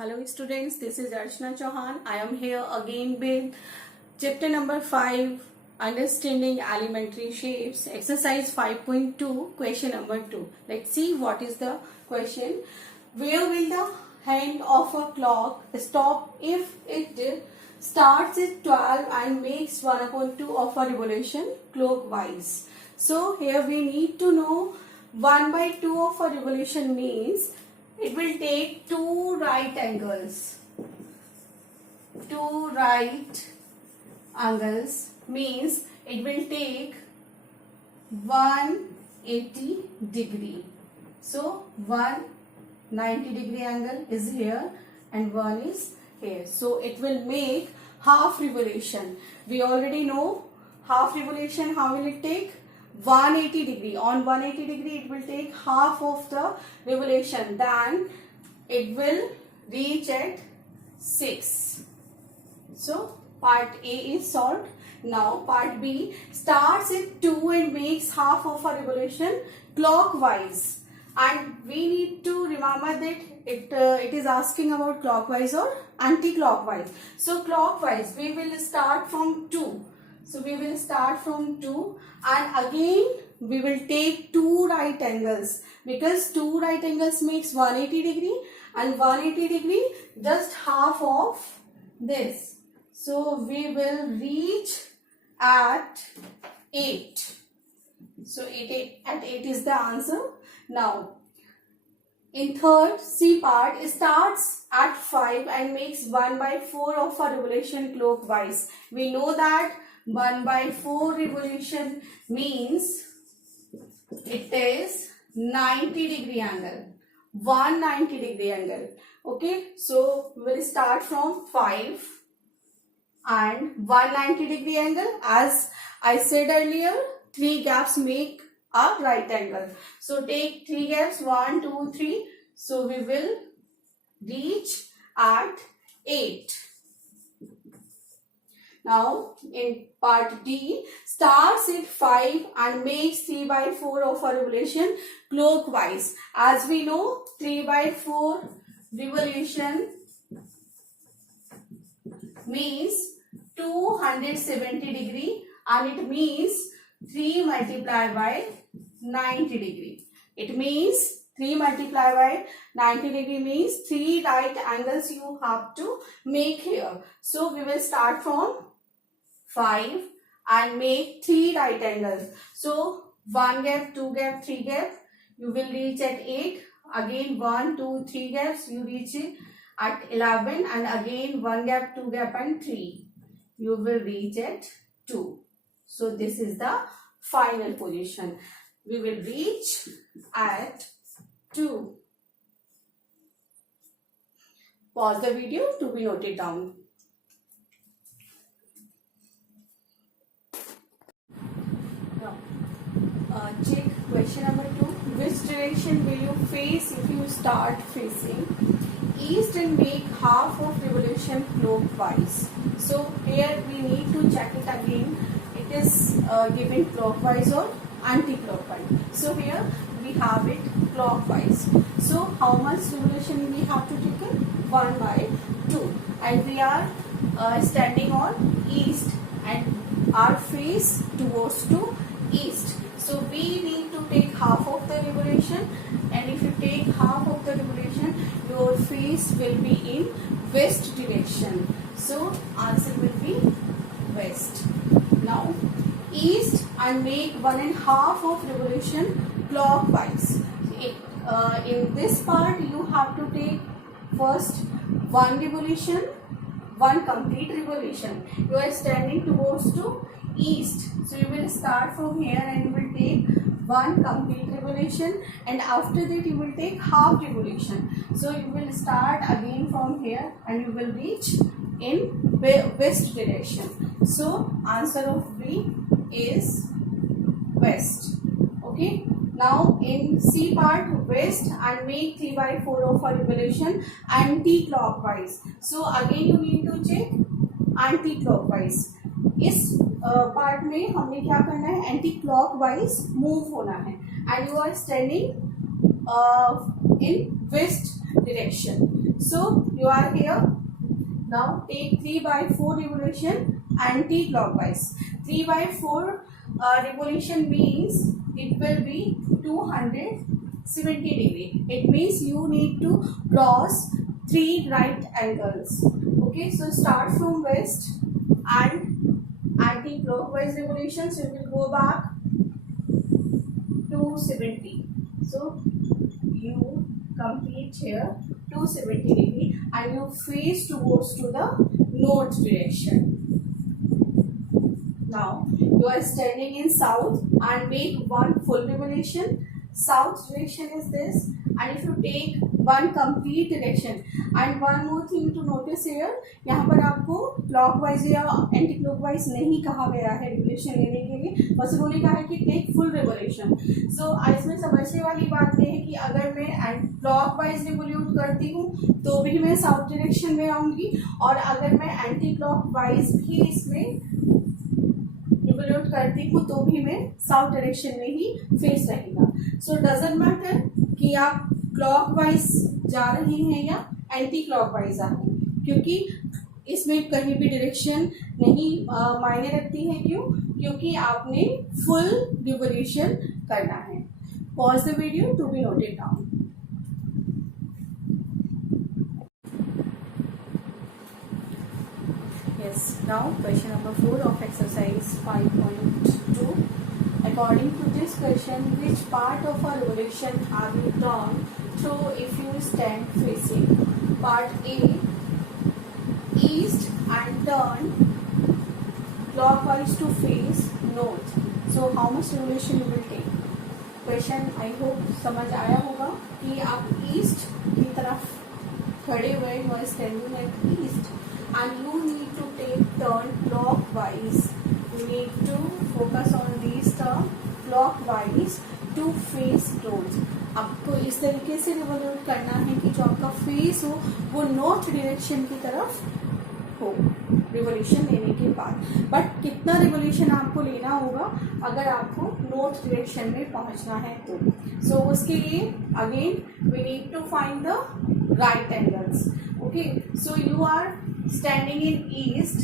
Hello students, this is Archana Chauhan. I am here again with chapter number 5, Understanding Elementary Shapes, exercise 5.2, question number 2. Let's see what is the question. Where will the hand of a clock stop if it starts at 12 and makes 1/2 of a revolution clockwise? So here we need to know 1/2 of a revolution means it will take two right angles. Two right angles means it will take 180 degree. So 190 degree angle is here and one is here. So it will make half revolution. We already know half revolution. How will it take? 180 degree. On 180 degree it will take half of the revolution, then it will reach at 6. So part A is solved. Now part B starts at 2 and makes half of a revolution clockwise, and we need to remember that it is asking about clockwise or anti-clockwise. So clockwise we will start from 2. So we will start from 2 and again we will take two right angles, because two right angles makes 180 degree and 180 degree just half of this. So we will reach at 8. So at 8 is the answer. Now in third C part, it starts at 5 and makes 1/4 of a revolution clockwise. We know that 1/4 revolution means it is 90 degree angle. 190 degree angle. Okay, so we will start from 5 and 190 degree angle. As I said earlier, 3 gaps make a right angle. So take 3 gaps, 1, 2, 3. So we will reach at 8. Now in part D, starts at 5 and makes 3/4 of a revolution clockwise. As we know, 3/4 revolution means 270 degree and it means 3 multiplied by 90 degree. It means 3 multiplied by 90 degree means 3 right angles you have to make here. So we will start from 5 and make 3 right angles. So 1 gap, 2 gap, 3 gap, you will reach at 8. Again 1, 2, 3 gaps, you reach it at 11, and again 1 gap, 2 gap and 3. You will reach at 2. So this is the final position. We will reach at 2. Pause the video to be noted down. Check question number 2. Which direction will you face if you start facing east and make half of revolution clockwise? So here we need to check it again. It is given clockwise or anti-clockwise. So here we have it clockwise. So how much revolution we have to take it? 1/2, and we are standing on east and our face towards to east. So we need to take half of the revolution, and if you take half of the revolution, your face will be in west direction. So answer will be west. Now east and make 1/2 of revolution clockwise. In this part you have to take first one revolution, one complete revolution. You are standing towards to east, so you will start from here and you will take one complete revolution, and after that you will take half revolution. So you will start again from here and you will reach in west direction. So answer of B is west. Okay, now in C part, west and make 3/4 of a revolution anti-clockwise. So again you need to check anti-clockwise. इस part में हमें क्या करना है? Anti clockwise move होना है, and you are standing in west direction. So you are here. Now take 3 by 4 revolution anti-clockwise. 3 by 4 revolution means it will be 270 degree. It means you need to cross 3 right angles. Okay, so start from west and anti-clockwise revolution. So you will go back 270. So you complete here 270 degree and you face towards to the north direction. Now you are standing in south and make one full revolution. South direction is this, and if you take one complete direction, and one more thing to notice here, यहाँ पर आपको clockwise या anti clockwise नहीं कहा गया है revolution लेने के लिए, बस उन्होंने कहा है कि take full revolution. So इसमें समझने वाली बात ये है कि अगर मैं clockwise revolute करती हूँ तो भी मैं south direction में आऊँगी, और अगर मैं anti clockwise भी इसमें रिवोल्यूट करती हूँ तो भी मैं साउथ डायरेक्शन में ही फेस रहेगा. सो डजंट मैटर कि आप क्लॉकवाइज जा रहे हैं या एंटी क्लॉकवाइज आ रहे हैं, क्योंकि इसमें कहीं भी डायरेक्शन नहीं मायने रखती है. क्यों? क्योंकि आपने फुल रिवोल्यूशन करना है. Pause the video to be noted down. Yes, now question number 4 of exercise 5.2. According to this question, which part of a revolution have you done through if you stand facing? Part A, east and turn clockwise to face north. So how much revolution you will take? Question I hope समझ आया होगा कि आप east की तरफ खड़े हुए, you are standing at east and you need to take turn clockwise. You need to focus on these term clockwise to face north. आपको इस तरीके से रिवोल्यूट करना है कि जो आपका फेस हो वो नॉर्थ डायरेक्शन की तरफ हो रिवोल्यूशन लेने के बाद. बट कितना रिवोल्यूशन आपको लेना होगा अगर आपको नॉर्थ डायरेक्शन में पहुंचना है तो. सो उसके लिए again we need to find the right angles. Okay, so you are standing in east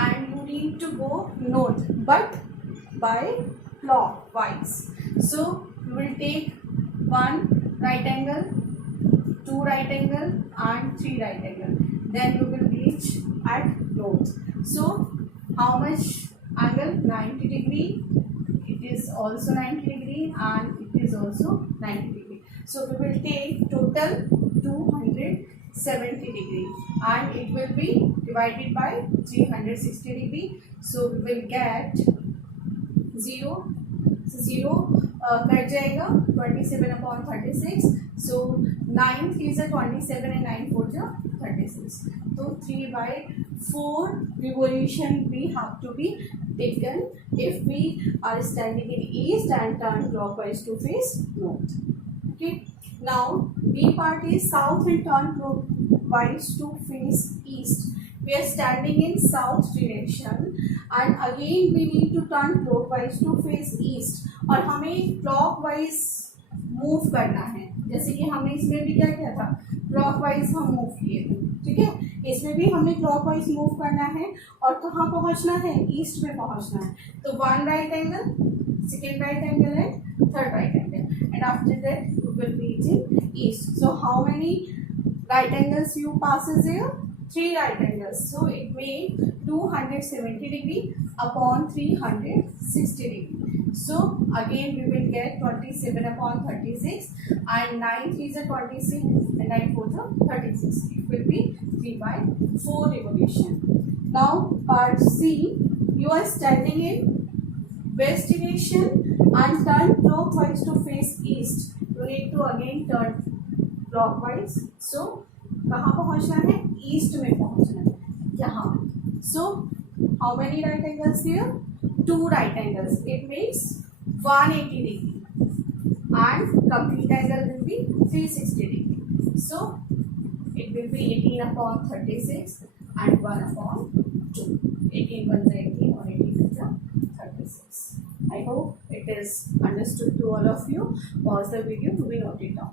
and you need to go north but by clockwise. So you will take 1 right angle, 2 right angle and 3 right angle, then you will reach at north. So how much angle? 90 degree. It is also 90 degree and it is also 90 degree. So we will take total 270 degree and it will be divided by 360 degree. So we will get 0. So 0 cut जाएगा 27/36. So 9 3s are 27 and 9 4s are 36. So 3/4 revolution we have to be taken if we are standing in east and turn clockwise to face north. Okay. Now B part is south and turn clockwise to face east. We are standing in south direction and again we need to turn clockwise to face east. और हमें clockwise move करना है, जैसे कि हमने इसमें भी क्या किया था, clockwise हम मूव किए थे. ठीक है, इसमें भी हमें clockwise मूव करना है और कहाँ पहुँचना है, ईस्ट में पहुँचना है. तो 1 right angle, 2nd right angle and 3rd right angle, and after that you will reach in east. So how many right angles you passes here? 3 right angles. So it makes 270 degree upon 360 degree. So again we will get 27/36 and 9 3s are 26 and 9 4s are 36. It will be 3/4 revolution. Now part C, you are standing in west direction and turn clockwise to face east. You need to again turn clockwise. So कहाँ पहुँचना है, east में पहुँचना है यहाँ. So how many right angles here? 2 right angles. It makes 180 degree and complete angle will be 360 degree. So it will be 18/36 and 1/2. 18 1 is 18 or 18 is 36. I hope it is understood to all of you. Pause the video to be noted down.